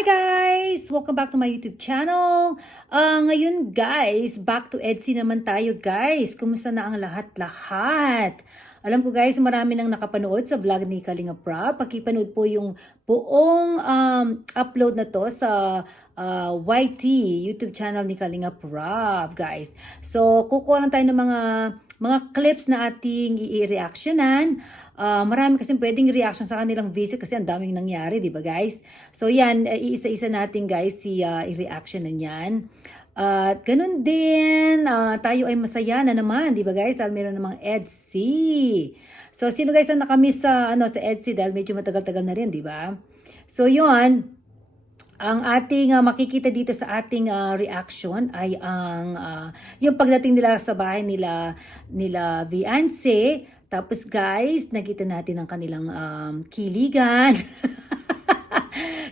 Hi guys! Welcome back to my YouTube channel. Ngayon guys, back to EDSI naman tayo guys. Kumusta na ang lahat-lahat? Alam ko guys, marami nang nakapanood sa vlog ni Kalinga Prab. Pakipanood po yung buong upload na to sa YT, YouTube channel ni Kalinga Prab guys. So, kukuha lang tayo ng mga clips na ating i-reactionan. Marami kasi pwedeng reaction sa kanilang visit kasi ang daming nangyari, di ba guys? So yan, iisa-isa natin guys si i-reaction na yan. At ganun din, tayo ay masaya na naman, di ba guys? Dahil meron namang EDSI. So sino guys ang nakamiss sa EDSI dahil medyo matagal-tagal na rin, di ba? So yun, ang ating makikita dito sa ating reaction ay ang yung pagdating nila sa bahay nila Viance. Tapos guys, nakita natin ang kanilang kiligan.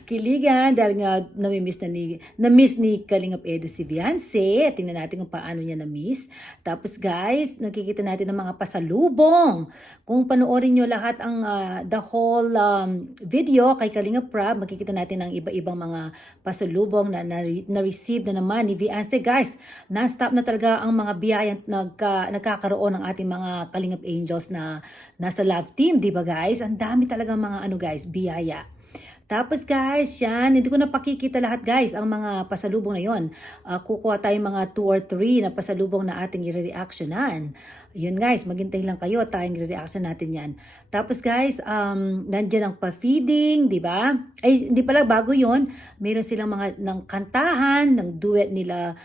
Kiligan dahil nga na-miss ni Kalingap Edu si Viance. Tingnan natin kung paano niya na-miss. Tapos guys, nakikita natin ang mga pasalubong. Kung panoorin nyo lahat ang the whole video kay Kalingap Prab, makikita natin ang iba-ibang mga pasalubong na-receive na naman ni Viance. Guys, non-stop na talaga ang mga biyayang nagkakaroon ng ating mga Kalingap Angels na nasa love team, di ba guys? Ang dami talaga mga biyaya. Tapos guys, yan, hindi ko na pakikita lahat guys, ang mga pasalubong na yon. Kukuha tayo mga 2 or 3 na pasalubong na ating i-reactionan. Yun guys, maghintay lang kayo, tayong i-reaction natin yan. Tapos guys, nandiyan ang pa-feeding, di ba? Ay, hindi pala, bago yon, mayroon silang mga ng kantahan, ng duet nila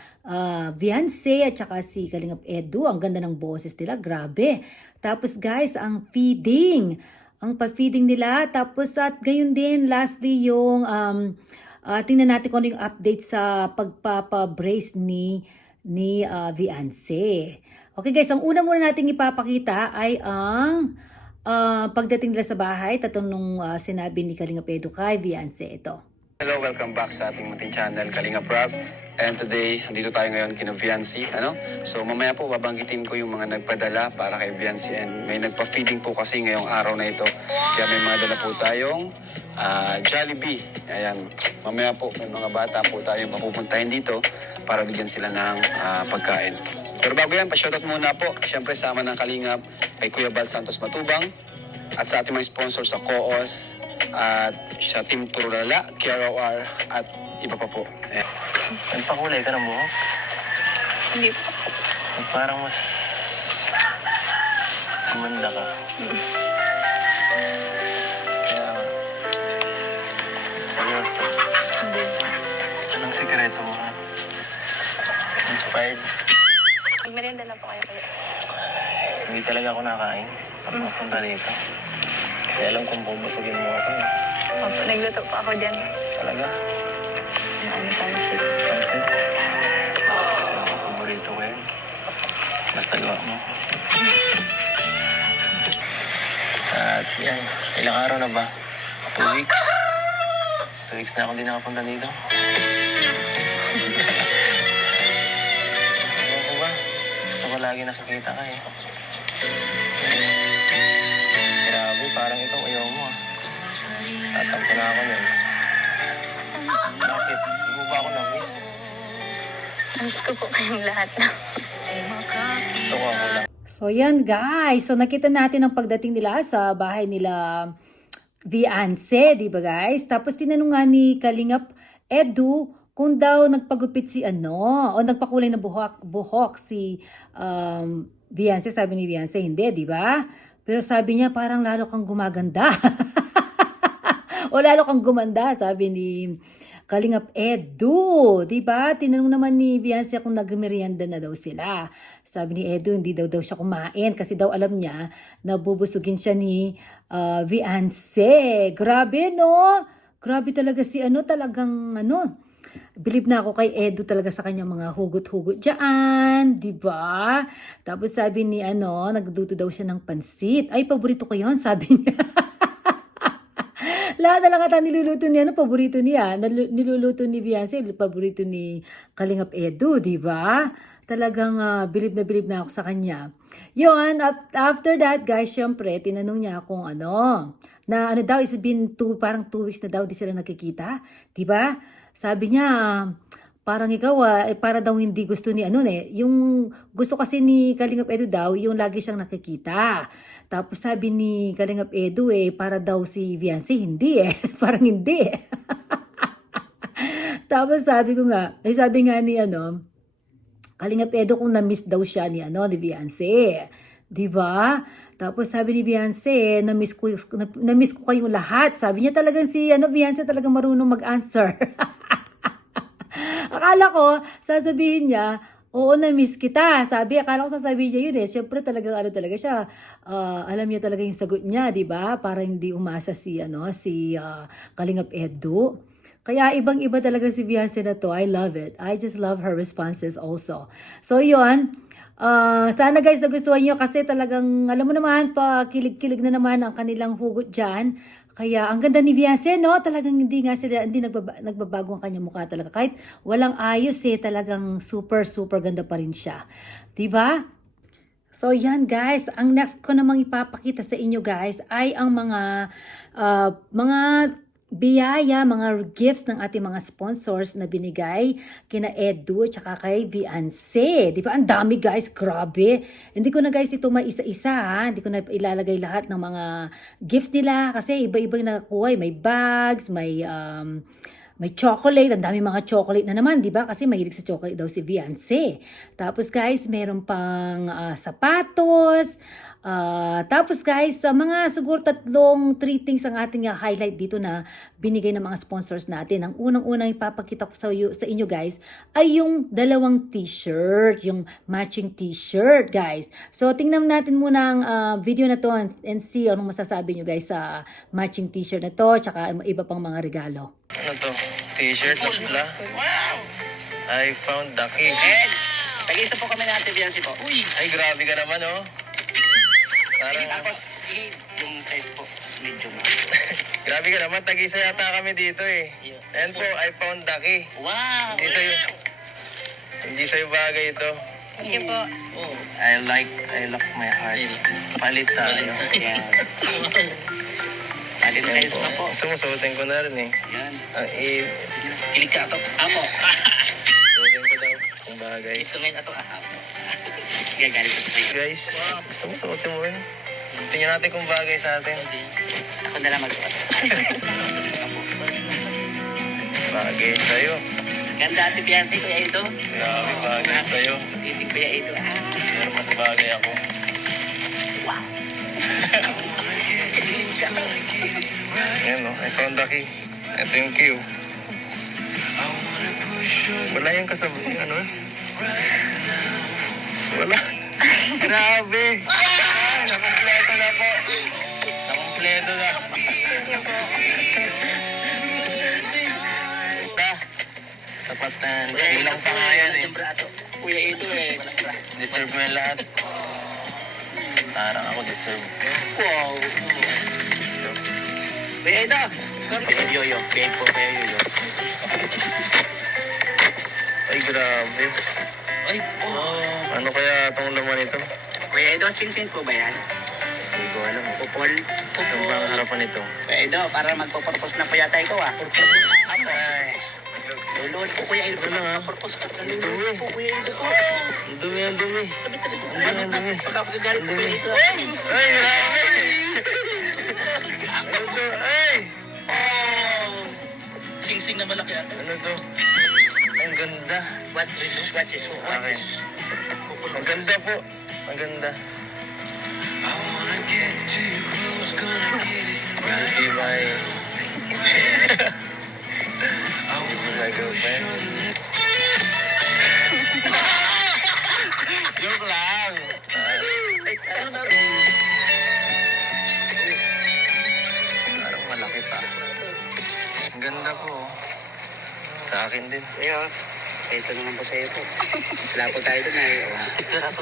Viance at saka si Kalingap Edu. Ang ganda ng boses nila, grabe. Tapos guys, ang feeding. Ang pa-feeding nila. Tapos at gayon din, lastly yung tingnan natin kung ano yung update sa pagpapa-brace ni Viance. Okay guys, ang una muna natin ipapakita ay ang pagdating nila sa bahay, tatong nung sinabi ni Kalinga Edu kay Viance. Ito. Hello, welcome back sa ating munting channel, Kalinga Prab. And today, andito tayo ngayon kina Viance, So mamaya po babanggitin ko yung mga nagpadala para kay Viance, and may nagpa-feeding po kasi ngayong araw na ito. Kaya may mga dala po tayong Jollibee. Ayan, mamaya po may mga bata po tayong mapupuntahin dito para bigyan sila ng pagkain. Pero bago yan, pa-shoutout muna po. Siyempre sama ng Kalingap kay Kuya Bal Santos Matubang at sa ating mga sponsor sa Coos at sa Team Turulala, KROR at iba pa po. Ayan. Nagpakulay ka ng buhok? Hindi po. Parang mas gumanda ka. Kaya seryoso. Hindi. Anong sekreto mo? Inspired? Magmerienda na po kayo kayo. Hindi talaga ako nakain pag mapunta dito. Kasi alam kong bubusugin mo ako. Opo, nagluto po ako dyan. Talaga? Pansit. Pansin? Paborito ko yun. Basta gawa mo. At yan, ilang araw na ba? 2 weeks? 2 weeks na ako din nakapunta dito. Ewan ko ba? Gusto ko lagi nakikita ka eh. Grabe, parang itong ayaw mo ah. Tatampo na ako nun. Bakit? Hindi mo ba ako na-miss? Namiss ko po kayong lahat na. Gusto ko ako lang. So yan guys, so nakita natin ang pagdating nila sa bahay nila Viance, di ba guys? Tapos tinanong nga ni Kalingap Edu kung daw nagpagupit si o nagpakulay na buhok si Viance. Sabi ni Viance, hindi, di ba? Pero sabi niya parang lalo kang gumaganda. O lalo kang gumanda, sabi ni Kalingap Edu, di ba? Tinanong naman ni Viance kung nagmerienda na daw sila. Sabi ni Edu, hindi daw siya kumain kasi daw alam niya na bubusugin siya ni Viance. Grabe, no? Grabe talaga si talagang Believe na ako kay Edu talaga sa kanyang mga hugot-hugot dyan, di ba? Tapos sabi ni nagluto daw siya ng pansit. Ay, paborito ko yun, sabi niya. Lahat na lang ata niluluto niya, paborito niya. Niluluto ni Viance, paborito ni Kalingap Edu, di ba? talagang bilib na ako sa kanya. Yun, after that guys, syempre, tinanong niya kung na daw, it's been parang 2 weeks na daw di sila nakikita. Diba? Sabi niya, parang ikaw, para daw hindi gusto ni yung gusto kasi ni Kalingap Edu daw, yung lagi siyang nakikita. Tapos sabi ni Kalingap Edu para daw si Viancy, hindi parang hindi Tapos sabi nga ni Kalingap Edu kung na-miss daw siya ni Viancy. Di ba? Tapos sabi ni Viancy, na-miss ko kayong lahat. Sabi niya talagang si Viancy talagang marunong mag-answer. Akala ko, sasabihin niya, oo, na-miss kita. Akala ko sasabihin niya yun Siyempre talagang talaga siya. Alam niya talaga yung sagot niya, di ba? Para hindi umasa si Kalingap Edu. Kaya ibang-iba talaga si Viancy na to. I love it. I just love her responses also. So yun, sana guys nagustuhan nyo kasi talagang, alam mo naman, kilig-kilig na naman ang kanilang hugot dyan. Kaya ang ganda ni Viancy, no? Talagang hindi nagbabago ang kanyang mukha talaga. Kahit walang ayos talagang super ganda pa rin siya. Diba? So yan guys, ang next ko namang ipapakita sa inyo guys ay ang mga biyaya, mga gifts ng ating mga sponsors na binigay kina Edu tsaka kay Viancy. Di ba? Ang dami guys, grabe. Hindi ko na guys ito maisa-isa Hindi ko na ilalagay lahat ng mga gifts nila kasi iba-iba yung nakakuha. May bags, may chocolate, ang dami mga chocolate na naman, di ba? Kasi mahilig sa chocolate daw si Viancy. Tapos guys, meron pang sapatos. Tapos guys, mga siguro 3 things ang ating highlight dito na binigay ng mga sponsors natin. Ang unang-unang ipapakita ko sa inyo guys ay yung 2 t-shirt, yung matching t-shirt guys. So tingnan natin muna ang video na to and see anong masasabi nyo guys sa matching t-shirt na to tsaka iba pang mga regalo. Ano to? T-shirt na pula? Wow! I found the key. Tag-isa po kami natin, Biancy po. Uy! Ay, grabe ka naman, oh. Parang, Tapos, yung size po, medyo na. grabe ka naman, tag-isa yata kami dito Ayan po, I found the key. Wow! Hindi sa'yo bagay ito. Thank you po. Oh. I like my heart. Palit tayo. Yan. Palit Ayan size pa po. Gusto mo, suotin ko na rin Yan. Ilig ka ito. Apo. Suotin ko daw kung bagay. Ito ngayon ito. Apo. Gagalit ko sa'yo. Guys, gusto mo, suotin mo rin. Tingnan natin kung bagay sa atin. Ako na lang mag-uot. Bagay sa'yo. Ganda ate Biancy, kuya ito. Grabe, bagay sa'yo. Titig kuya ito. Pero mas bagay ako. Wow. Ayan I found the key. Ito yung key Wala yung kasabay, Wala. Grabe. Ay, nakompleto na po. Nakompleto na. Sapat na yan. Ilang pa nga yan Kuya ito Deserve mo yung lahat. Parang ako deserve. Wow. Kuya ito. Yoyo. Big po kuya Yoyo. Ay, grabe. Ay, Ano kaya itong laman ito? Kuya Edo, sing-sing po ba yan? Hindi ko alam. Pupol. Saan ba ang harapan ito? Kuya Edo, para magpo-purpose na po yata ikaw Purpose. Apo. Ay, Lulod po Kuya Edo. Wala nga. Purpose. Dumi. Lulod po Kuya Edo. ang dumi, ang dumi. Ang dumi. Pag ako gagalit po Kuya Edo. Ay, grabe! Ano to? Ay! Sing-sing na malaki Ano to? Ang ganda. Watch this. Akin. Ang ganda po. Ang ganda. This is my... This is my girlfriend. Joke lang. Parang malaki pa. Ang ganda po. Sa akin din. Ayo. Ito naman po sa'yo po. Wala po tayo doon Sticker na to.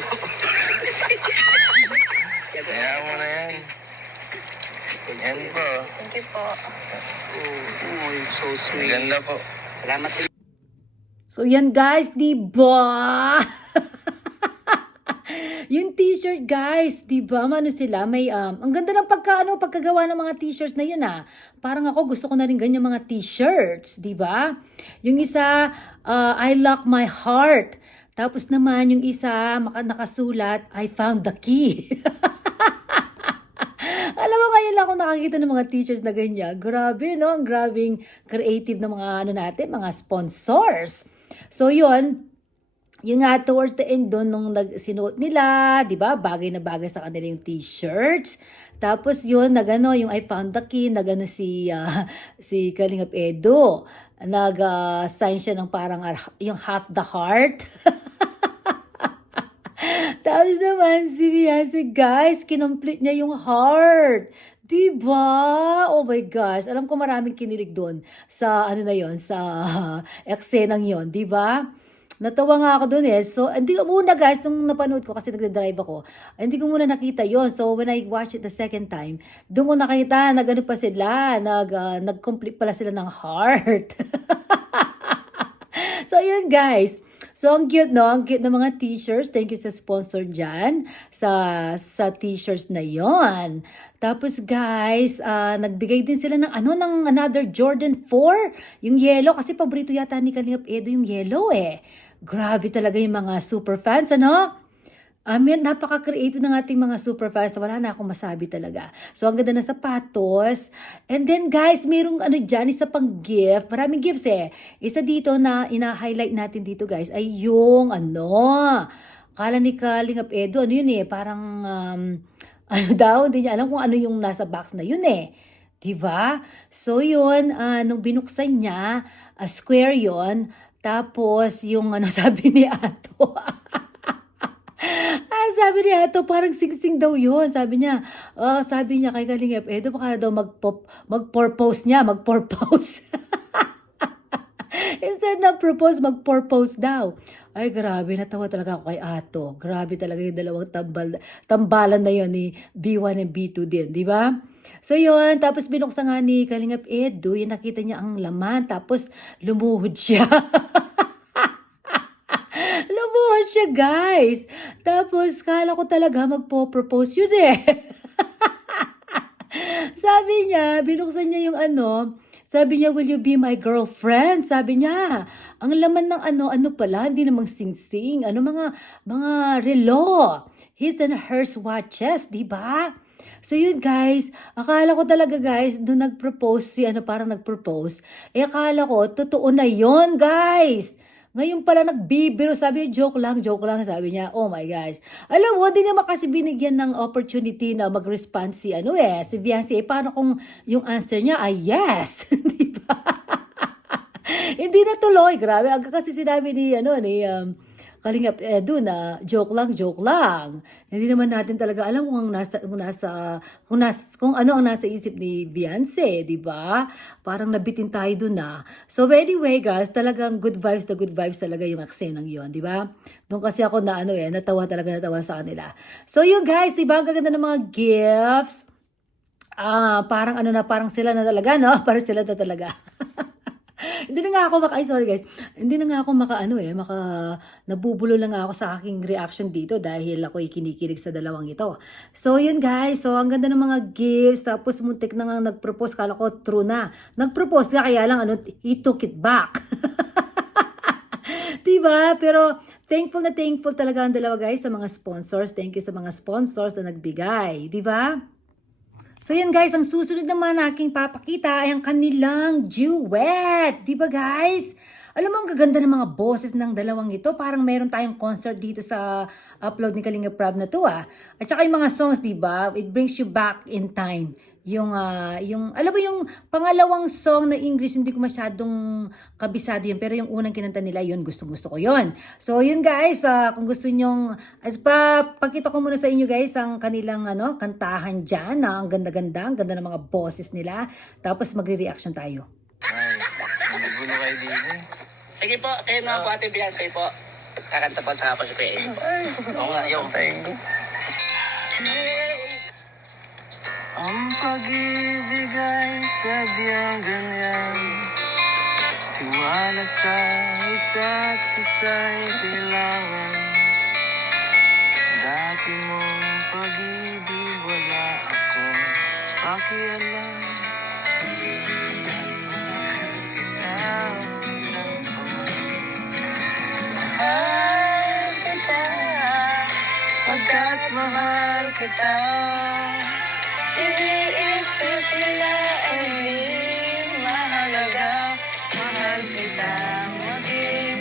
Kaya mo na yan. Yan po. Thank you po. Oh, so Ang sweet. ganda po. Salamat po. So yan guys, di ba? Yung t-shirt, guys, 'di ba? Ano sila, may ang ganda ng pagkagawa ng mga t-shirts na 'yun ah. Parang ako gusto ko na rin ganyan mga t-shirts, 'di ba? Yung isa, I lock my heart. Tapos naman yung isa, nakasulat, I found the key. Alam mo, ngayon lang ako nakakita ng mga t-shirts na ganyan. Grabe, no? Ang grabing creative ng mga ano natin, mga sponsors. So, yun. Yung nga, towards the end doon, nung sinuot nila, di ba? Bagay na bagay sa kanila yung t-shirts. Tapos yun, nagano, yung I found the key, nagano si Kalingap Edo. Nag-sign siya ng parang yung half the heart. Tapos naman, si Beyonce, guys, kinomplete niya yung heart. Diba? Oh my gosh. Alam ko maraming kinilig doon sa, ano na yon sa eksenang yon, diba? Natawa nga ako doon eh. So, hindi ko muna guys, nung napanood ko kasi nagde-drive ako, hindi ko muna nakita yon. So, when I watched it the second time, doon ko nakita, nag-ano pa sila, nag-complete pala sila ng heart. So, yun guys. So, ang cute, no? Ang cute ng mga t-shirts. Thank you sa sponsor dyan sa t-shirts na yon. Tapos, guys, nagbigay din sila ng another Jordan 4. Yung yellow. Kasi paborito yata ni Kalingap Edo yung yellow eh. Grabe talaga yung mga super fans, ano? Napaka-creative ng ating mga super fans. Wala na akong masabi talaga. So, ang ganda ng sapatos. And then, guys, mayroong dyan, isa pang gift. Maraming gifts eh. Isa dito na ina-highlight natin dito, guys, ay yung kala ni Kalingap Edo, yun eh, parang, daw, hindi niya alam kung ano yung nasa box na yun eh. Diba? So, yun, nung binuksan niya, square yun. Tapos, yung sabi ni Ato, sabi niya, ito parang sing-sing daw yun. Sabi niya kay Kalingap Edo, baka daw mag-purpose niya, mag-purpose. Instead na propose, mag-purpose daw. Ay, grabe, natawa talaga ako kay Ato. Grabe talaga yung dalawang tambalan na yun ni B1 and B2 din, di ba? So yun, tapos binuksan nga ni Kalingap Edo, yung nakita niya ang laman, tapos lumuhod siya. Lumuhod siya, guys. Tapos, kala ko talaga magpo-propose yun eh. Sabi niya, binuksan niya yung sabi niya, will you be my girlfriend? Sabi niya, ang laman ng ano pala, hindi namang sing-sing. Mga relo. His and hers watches, di ba? So yun guys, akala ko talaga guys, doon nag-propose parang nag-propose. Akala ko, totoo na yon guys. Ngayon pala nagbibiro, sabi niya, joke lang, sabi niya, oh my gosh. Alam mo, hindi naman kasi binigyan ng opportunity na mag-respond si Beyonce. Paano kung yung answer niya ay yes? Di ba? Hindi na tuloy, grabe. Aga kasi sinabi ni Kalingap Edo na joke lang. Hindi naman natin talaga alam kung ano ang nasa isip ni Beyonce, di ba? Parang nabitin tayo dun na. So anyway, guys, talagang good vibes talaga yung aksenang yon, di ba? Doon kasi ako natawa sa kanila. So yun guys, di ba? Ang gaganda ng mga gifts. Parang sila na talaga, no? Parang sila na talaga. Hindi na nga ako nabubulo lang ako sa aking reaction dito dahil ako kinikilig sa dalawang ito. So, yun guys. So, ang ganda ng mga gifts. Tapos, muntik na nga nag-propose. Kala ko true na. Nag-propose ka, kaya lang, he took it back. Diba? Pero, thankful talaga ang dalawa guys sa mga sponsors. Thank you sa mga sponsors na nagbigay. Diba? So yan guys, ang susunod naman aking papakita ay ang kanilang duet. Diba guys? Alam mo, ang gaganda ng mga boses ng dalawang ito. Parang meron tayong concert dito sa upload ni Kalingap Rab na to ah. At saka yung mga songs, diba? It brings you back in time. Alam mo yung pangalawang song na English, hindi ko masyadong kabisado yun. Pero yung unang kinanta nila, yun, gusto ko yun. So, yun guys, kung gusto nyong, pakita ko muna sa inyo guys, ang kanilang kantahan dyan, ang ganda-ganda ng mga boses nila. Tapos magre-reaction tayo. Ay, nagugulo kayo dito. Sige po, kayo na po Ate Beyonce po. Kakanta po sa ako si Kuya Edo po. Oo nga, yung ang pag-ibig ay sadyang ganyan. Tiwala sa isa't isa'y kailangan. pakialam. Ikaw lang mahal kita, pagkat mahal kita. Iniisip nila ay di mahalaga. Mahal kita maging.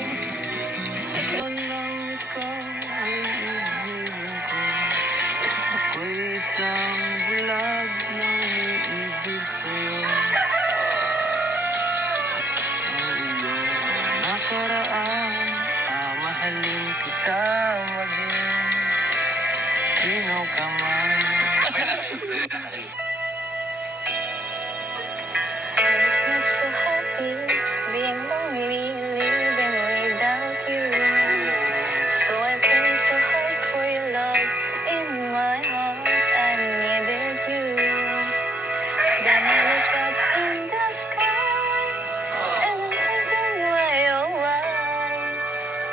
Alam ko ay ibigin ko. Ako'y isang bulag na umiibig sa'yo. Ang iyong nakaraan, mahalin kita maging sino ka man. I was not so happy being lonely, living without you. So I prayed so hard for your love in my heart. I needed you. Then I looked up in the sky, and I'm thinking why oh why?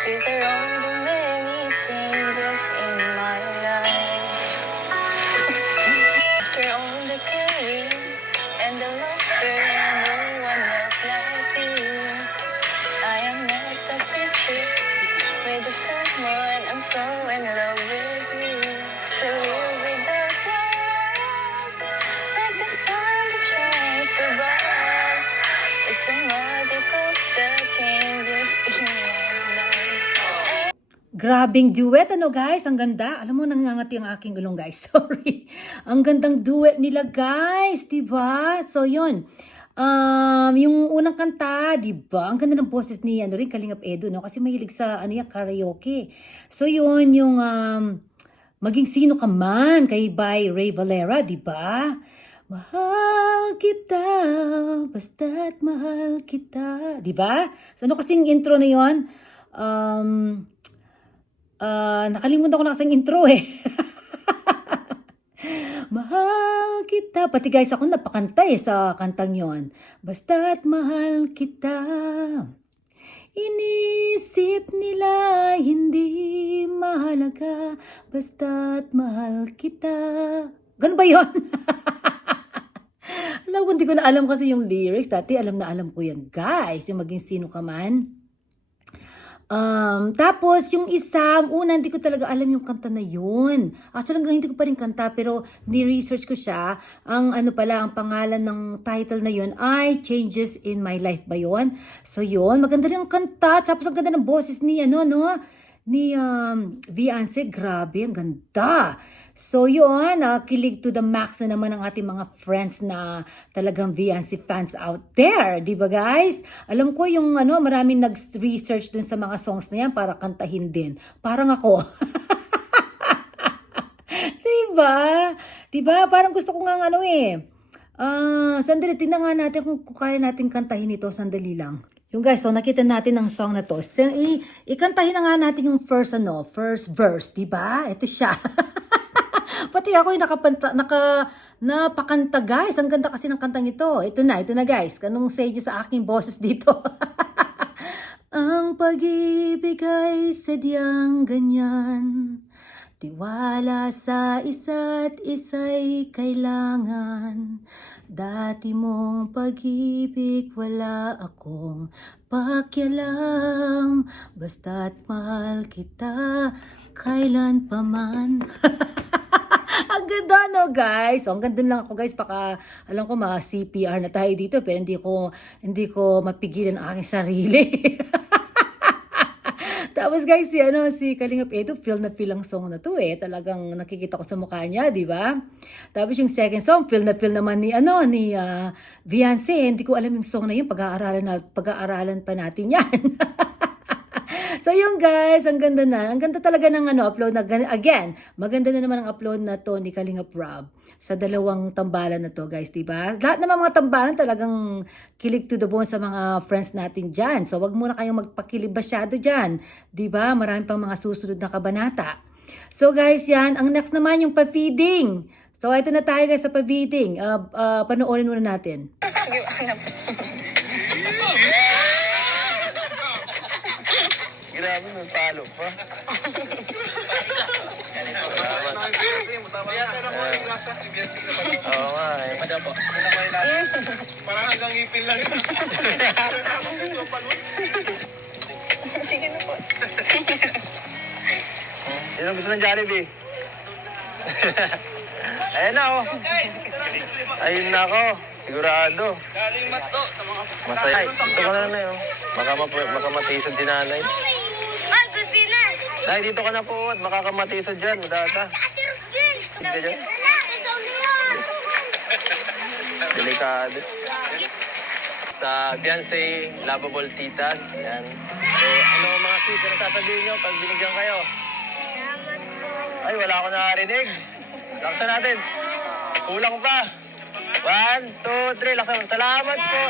These are all the many changes in my life. After all the caring and the laughter, no one else like you. I am not the prettiest with the someone, I'm so in love with you. To live without your love, like the sun that shines above, it's the magic of the changes in my life. Grabing duet, ano guys? Ang ganda. Alam mo, nangangati ang aking gulong guys. Sorry. Ang gandang duet nila guys, diba? So yun. Yung unang kanta, diba? Ang ganda ng boses ni ano rin, Kalingap Edu, no? Kasi mahilig sa ano yan, karaoke. So yun, yung Maging Sino Ka Man kay by Ray Valera, diba? Mahal kita, basta't mahal kita. Diba? So ano kasing intro na yun? Nakalimutan ko na kasing intro eh. Mahal kita. Pati guys ako napakanta eh sa kantang yon. Basta't mahal kita. Inisip nila hindi mahalaga. Basta't mahal kita. Ganun ba yun? Alam ko, hindi ko na alam kasi yung lyrics. Dati alam na alam ko yan guys. Yung Maging Sino Ka Man. Tapos yung isa, una hindi ko talaga alam yung kanta na yun. Actually hanggang hindi ko pa rin kanta pero ni-research ko siya. Ang ano pala, ang pangalan ng title na yun ay Changes in My Life ba yun? So yun, maganda rin ang kanta. Tapos ang ganda ng boses ni ni Viance, grabe, ang ganda. So yun, kilig to the max na naman ang ating mga friends na talagang Viance fans out there, di ba guys? Alam ko yung maraming nag-research dun sa mga songs na yan para kantahin din. Parang ako. Diba? Diba? Parang gusto ko nga sandali, tingnan nga natin kung kaya natin kantahin ito, sandali lang. Yung guys, so nakita natin ang song na to. So, ikantahin na nga natin yung first verse, di ba? Ito siya. Pati ako yung napakanta guys. Ang ganda kasi ng kantang ito. Ito na guys. Kanong say nyo sa aking boses dito. Ang pag-ibig ay sadyang ganyan. Tiwala sa isa't isa'y kailangan. Dati mong pag-ibig wala akong pakialam. Basta't mahal kita kailan pa man. Ang ganda guys. So, ang ganda lang ako guys. Alam ko CPR na tayo dito pero hindi ko mapigilan ang aking sarili. Tapos guys, si Kalingap Edu, feel na feel ang song na to eh. Talagang nakikita ko sa mukha niya, di ba? Tapos yung second song, feel na feel naman ni Viance. Hindi ko alam yung song na yun, pag-aaralan pa natin yan. So yun guys, ang ganda na. Ang ganda talaga ng upload na, again, maganda na naman ang upload na to ni Kalingap Rob sa dalawang tambalan na to guys, diba? Lahat naman mga tambalan talagang kilig to the bone sa mga friends natin dyan. So wag muna kayong magpakilig masyado dyan, diba? Marami pang mga susunod na kabanata. So guys, yan. Ang next naman yung pa-feeding. So ito na tayo guys sa pa-feeding. Panoorin muna natin. Grabe, may palo pa. Oo nga eh. Parang hanggang ipin lang yun. Sige na po. Sino gusto ng Jollibee? Ayan na oh. Ayun na ako. Sigurado. Masaya. Dito ka na na yun. Baka matisod si nanay. Nay, dito ka na po at makakamatisod dyan. Madata. Hindi ka dyan. Delikado. Sa Beyonce, Lovable Titas. Yan. So, ano mga kids, ano sasabihin nyo pag binigyan kayo? Ay, wala ako nakarinig. Laksan natin. Kulang pa. 1, 2, 3. Laksan. Salamat po.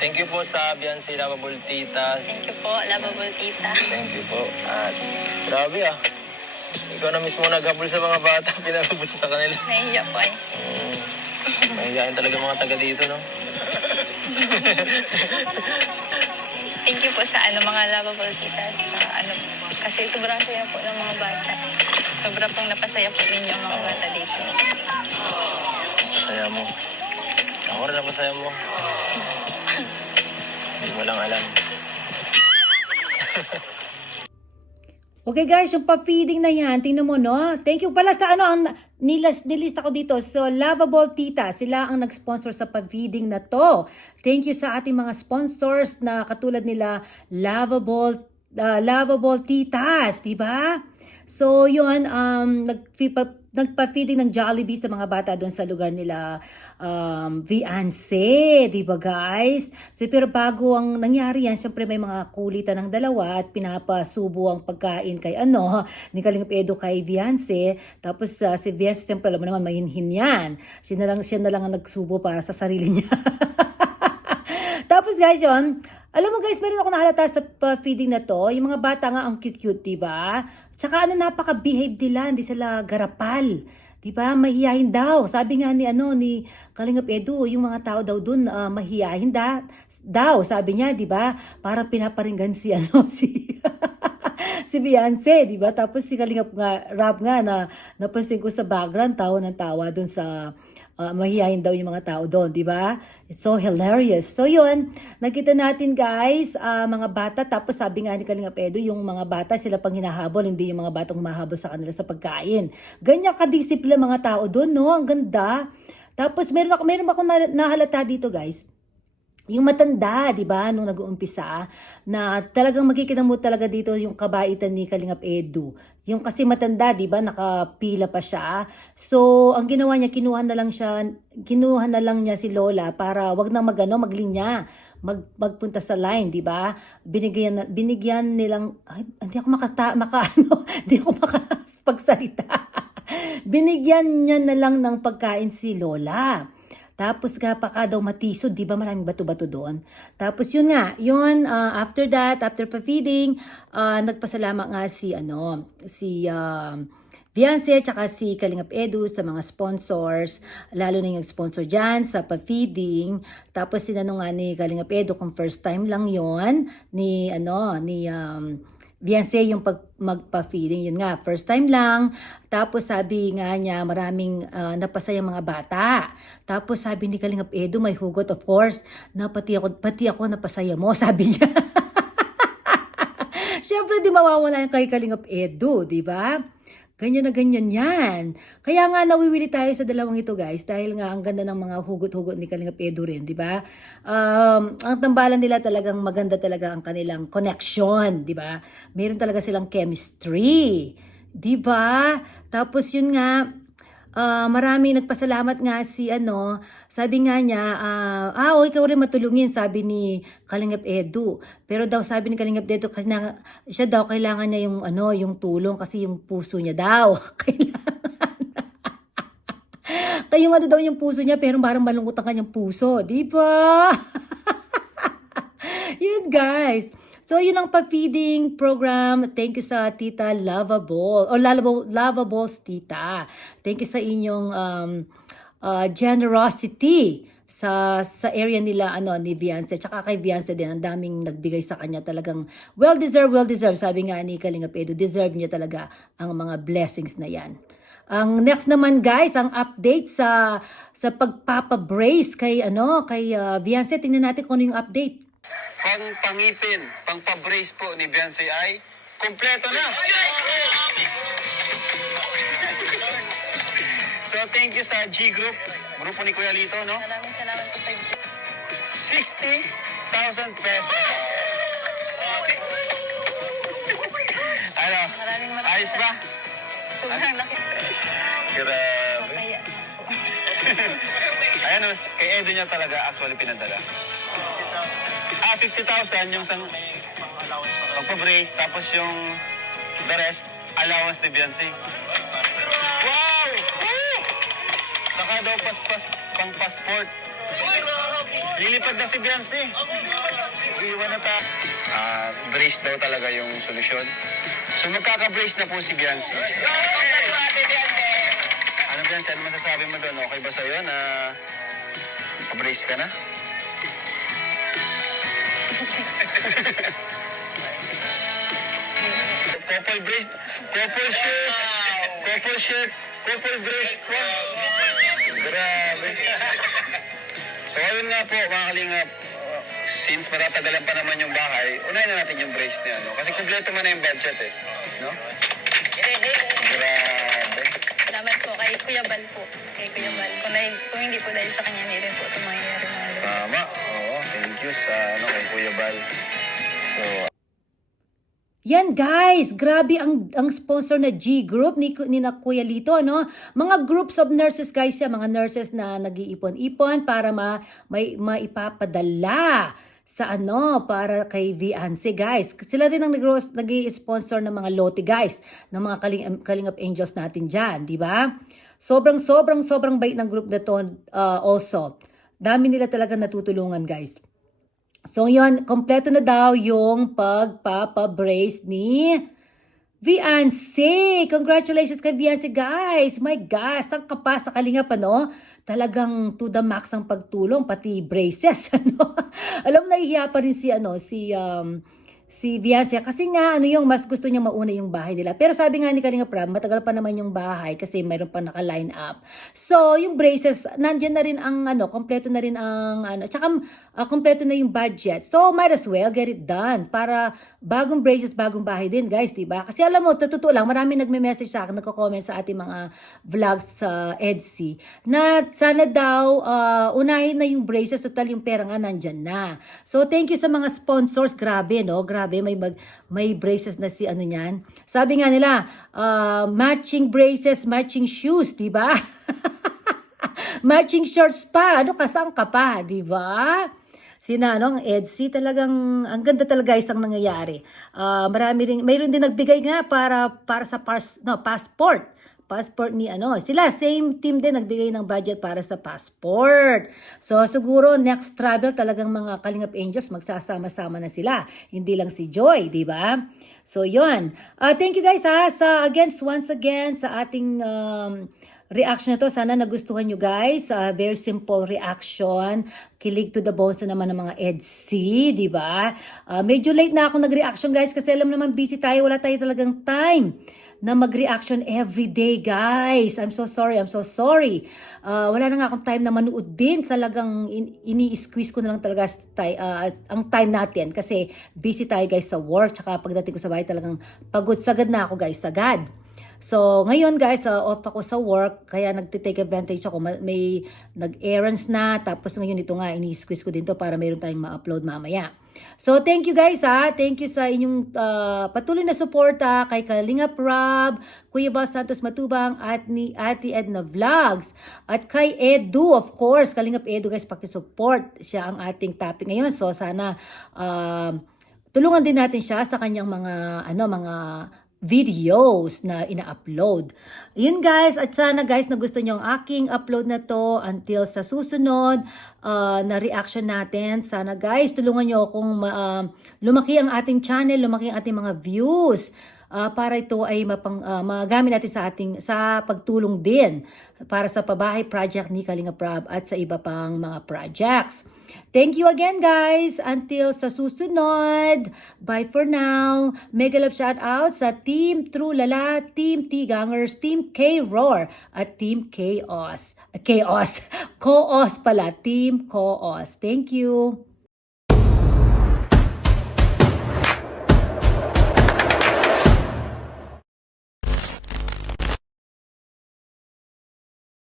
Thank you po sa Beyonce Lovable Titas. Thank you po, lovable tita. Thank you po. At grabe ah. Ikaw na mismo naghabol sa mga bata. Pinagabos mo sa kanila. Nahihiya po ay. Mahihayin talaga mga taga dito, no? Thank you po sa mga lovable titas. Kasi sobrang saya po ng mga bata. Sobrang pong napasaya po ninyo ang mga bata dito. Saya mo. Ako rin ako saya mo. Hindi mo lang alam. Okay guys, yung pa-feeding na yan, tingnan mo no. Thank you pala sa ang nilista ko dito. So, Lovable Tita, sila ang nag-sponsor sa pa-feeding na to. Thank you sa ating mga sponsors na katulad nila Lovable Titas, di ba? So, yun, nagpa-feeding ng Jollibee sa mga bata doon sa lugar nila Viance, di ba guys? So, pero bago ang nangyari yan, syempre may mga kulitan ng dalawa at pinapasubo ang pagkain kay ni Kalingap Edo kay Viance. Tapos si Viance, syempre alam mo naman, mahinhin yan. Siya na lang ang nagsubo para sa sarili niya. Tapos guys, yun, alam mo guys, meron ako nahalata sa feeding na to. Yung mga bata nga ang cute-cute, diba? Tsaka napaka-behave nila, hindi sila garapal. Diba? Mahihayin daw. Sabi nga ni Kalingap Edu, yung mga tao daw dun mahihayin daw. Sabi niya, diba? Parang pinaparinggan si si Beyonce, diba? Tapos si Kalingap nga, rap nga na napansin ko sa background, tawa ng tawa dun sa mahihayin daw yung mga tao doon, di ba? It's so hilarious. So yun, nakita natin guys, mga bata, tapos sabi nga ni Kalingap Edu, yung mga bata sila pang hinahabol, hindi yung mga batang humahabol sa kanila sa pagkain. Ganyan kadisiplina mga tao doon, no? Ang ganda. Tapos meron ako nahalata dito guys. Yung matanda, di ba, nung nag-uumpisa, na talagang makikita mo talaga dito yung kabaitan ni Kalingap Edu. Yung kasi matanda, di ba, nakapila pa siya. So, ang ginawa niya, kinuha na lang niya si Lola para wag na maglinya, magpunta sa line, di ba? Binigyan nilang, ay, hindi ako hindi ako makapagsalita. Binigyan niya na lang ng pagkain si Lola. Tapos kapaka daw matisod, di ba maraming bato-bato doon. Tapos yun nga, after that, after pa-feeding, nagpasalamat nga si Viance tsaka si Kalingap Edu sa mga sponsors, lalo na yung sponsor dyan sa pa-feeding. Tapos sinanong nga ni Kalingap Edu kung first time lang yon ni Viance yung magpa-feeding, yun nga, first time lang. Tapos sabi nga niya, maraming napasayang mga bata. Tapos sabi ni Kalingap Edu, may hugot of course, na pati ako napasaya mo, sabi niya. Siyempre, di mawawala yung kay Kalingap Edu, di ba? Ganyan na ganyan yan. Kaya nga nawiwili tayo sa dalawang ito guys dahil nga ang ganda ng mga hugot-hugot ni Kalingap Edu rin, di ba? Ang tambalan nila talagang maganda talaga ang kanilang connection, di ba? Meron talaga silang chemistry, di ba? Tapos yun nga, Maraming nagpasalamat nga si ano, sabi nga niya, ikaw rin matulungin, sabi ni Kalingap Edu. Pero daw sabi ni Kalingap Edu, kasi siya daw kailangan niya yung ano, yung tulong kasi yung puso niya daw. Kaya yung ano daw yung puso niya, pero parang malungkot ang kanyang puso, di ba? Yun guys. So, yun ang pa-feeding program. Thank you sa Tita Lovable, or Lovables Tita. Thank you sa inyong generosity sa area nila ano ni Beyonce. Tsaka kay Beyonce din, ang daming nagbigay sa kanya, talagang well deserved. Sabi nga ni Kalingap Edu, deserve niya talaga ang mga blessings na yan. Ang next naman guys, ang update sa pagpapa-brace kay Beyonce. Tingnan natin kung ano yung update. Pang-pangipin, pang-pabrace po ni Beyonce ay kompleto na. So thank you sa G Group, grupo ni Kuya Lito, no? Maraming salamat po sa 60,000 pesos. Ano? Maraming Ayos ba? sobrang laki. Grabe. Kaya, Ayan, kay Edo niya talaga actually pinadala. 50,000 yung pagpa-brace, tapos yung the rest, allowance ni Beyonce. Wow! Woo! Saka daw pang passport. Lilipad na si Beyonce. Iwan na ta. Brace daw talaga yung solusyon. So magkaka-brace na po si Beyonce. Ano Beyonce, ano masasabi mo doon? Okay ba sa'yo na pa-brace ka na? Couple brace, couple shoes, couple shirt, couple brace. Grabe. So ayun nga po mga kalingap, since matatagalan pa naman yung bahay, unahin na natin yung brace niya, no? Kasi kumpleto man na yung budget eh, no? Grabe. salamat po kay Kuya Bal po. Kay Kuya Bal. Kung hindi po dahil sa kanya, hindi rin po ito mangyayari mga ganun. Tama, oo, thank you sa kay Kuya Bal. So, Yan guys, grabe ang sponsor na G Group ni na Kuya Lito, no? Mga groups of nurses guys siya, mga nurses na nag-iipon-ipon para maipapadala sa para kay Beyonce guys. Sila rin ang nag-i-sponsor ng mga lote guys, ng mga Kalingap Angels natin diyan, di ba? Sobrang bait ng group na to also. Dami nila talaga natutulungan guys. So yun, kompleto na daw yung pagpapa-brace ni Beyonce. Congratulations kay Beyonce guys. My gosh, ang kapas sa Kalingap talagang to the max ang pagtulong, pati braces Alam mo, nahihiya pa rin si Beyonce kasi nga yung mas gusto niya mauna yung bahay nila. Pero sabi nga ni Kalingap Rab, matagal pa naman yung bahay kasi mayroon pa naka-line up. So yung braces, nandiyan na rin ang kompleto na rin ang tsaka kompleto na yung budget. So might as well get it done para bagong braces, bagong bahay din guys, diba? Kasi alam mo, totoo lang, marami nagme-message sa akin, nagko-comment sa ating mga vlogs sa EDC na sana daw unahin na yung braces, total yung pera nga nandyan na. So thank you sa mga sponsors, grabe no, grabe may braces na si niyan. Sabi nga nila, matching braces, matching shoes, di ba? Matching shorts pa, kasang ka pa, di ba? Ang EDC talagang ang ganda talaga isang nangyayari. Mayroon din nagbigay nga para sa passport ni sila same team din nagbigay ng budget para sa passport. So siguro next travel talagang mga Kalingap Angels magsasama-sama na sila, hindi lang si Joy, di ba? So yon. Thank you guys once again sa ating reaction na to. Sana nagustuhan nyo guys. Very simple reaction. Kilig to the bones na naman ng mga EDC, di ba? Medyo late na ako nag-reaction guys kasi alam naman busy tayo, wala tayo talagang time na mag-reaction every day, guys. I'm so sorry. Wala na nga akong time na manood din. Talagang ini-squeeze ko na lang talaga ang time natin kasi busy tayo, guys, sa work. Tsaka pagdating ko sa bahay, talagang pagod. Sagad na ako, guys. Sagad. So, ngayon guys, off ako sa work, kaya nagtitake advantage ako. May nag-errands na, tapos ngayon ito nga, ini-squeeze ko din to para mayroon tayong ma-upload mamaya. So, thank you guys ha. Thank you sa inyong patuloy na suporta kay Kalingap Rob, Kuya Val Santos Matubang, at ni Ate Edna Vlogs. At kay Edu, of course, Kalingap Edu guys, pakisupport. Siya ang ating topic ngayon. So, sana tulungan din natin siya sa kanyang mga videos na ina-upload. Yun guys, at sana guys na gusto nyo ang aking upload na to until sa susunod na reaction natin. Sana guys, tulungan nyo akong lumaki ang ating channel, lumaki ang ating mga views. Para ito ay magamit natin sa pagtulong din para sa pabahay project ni Kalingap Rob at sa iba pang mga projects. Thank you again guys. Until sa susunod. Bye for now. Mega love shout out sa Team True Lala, Team T-Gangers, Team K-Roar at Team Chaos. Chaos. Koos pala. Team Koos. Thank you.